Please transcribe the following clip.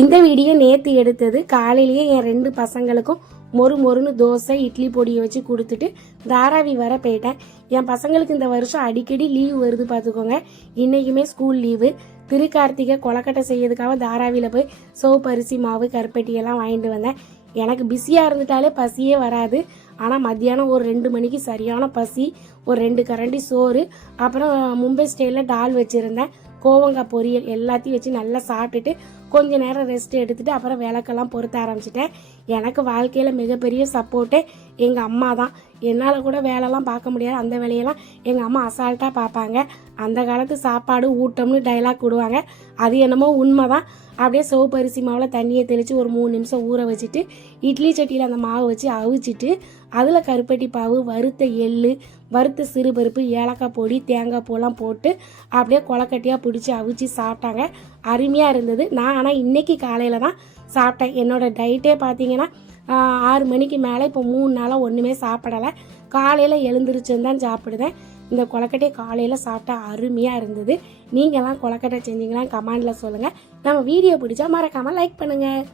இந்த வீடியோ நேற்று எடுத்தது காலையிலேயே என் ரெண்டு பசங்களுக்கும் மொறு மொறுன்னு தோசை இட்லி பொடியை வச்சு கொடுத்துட்டு தாராவி வர போயிட்டேன். என் பசங்களுக்கு இந்த வருஷம் அடிக்கடி லீவு வருது பார்த்துக்கோங்க இன்றைக்குமே ஸ்கூல் லீவு. திருக்கார்த்திகை கொலக்கட்டை செய்யறதுக்காக தாராவியில் போய் சோப்பு அரிசி மாவு கருப்பட்டியெல்லாம் வாங்கிட்டு வந்தேன். எனக்கு பிஸியாக இருந்துட்டாலே பசியே வராது. ஆனால் மத்தியானம் ஒரு ரெண்டு மணிக்கு சரியான பசி ஒரு ரெண்டு கரண்டி சோறு அப்புறம் மும்பை ஸ்டைலில் டால் வச்சுருந்தேன். கோவங்காய் பொரியல் எல்லாத்தையும் வச்சு நல்லா சாப்பிட்டுட்டு கொஞ்ச நேரம் ரெஸ்ட் எடுத்துட்டு அப்புறம் விளக்கெல்லாம் பொருத்த ஆரம்பிச்சிட்டேன். எனக்கு வாழ்க்கையில் மிகப்பெரிய சப்போர்ட்டே எங்கள் அம்மா தான். என்னால் கூட வேலைலாம் பார்க்க முடியாது. அந்த வேலையெல்லாம் எங்கள் அம்மா அசால்ட்டாக பார்ப்பாங்க. அந்த காலத்து சாப்பாடு ஊட்டம்னு டைலாக் விடுவாங்க அது என்னமோ உண்மை தான் அப்படியே சிவப்பு மாவில் தண்ணியை தெளித்து ஒரு மூணு நிமிஷம் ஊற வச்சுட்டு இட்லி சட்டியில் அந்த மாவு வச்சு அவிச்சிட்டு அதில் கருப்பட்டி பாவு வறுத்த எள்ளு வறுத்த சிறுபருப்பு ஏலக்காய் பொடி தேங்காய் பூலாம் போட்டு அப்படியே கொலக்கட்டியாக பிடிச்சி அவிச்சு சாப்பிட்டாங்க. அருமையாக இருந்தது. நான் ஆனால் இன்னைக்கு காலையில் தான் சாப்பிட்டேன். என்னோட டயட்டே பார்த்தீங்கன்னா ஆறு மணிக்கு மேலே இப்போ மூணு நாளாக ஒன்றுமே சாப்பிடலை. காலையில் எழுந்திரிச்சுன்னு தான் சாப்பிடுவேன் இந்த கொலக்கட்டையை காலையில் சாப்பிட்டா அருமையாக இருந்தது. நீங்கள்லாம் கொலக்கட்டை செஞ்சீங்களா கமெண்டில் சொல்லுங்கள் நம்ம வீடியோ பிடிச்சா மறக்காமல் லைக் பண்ணுங்கள்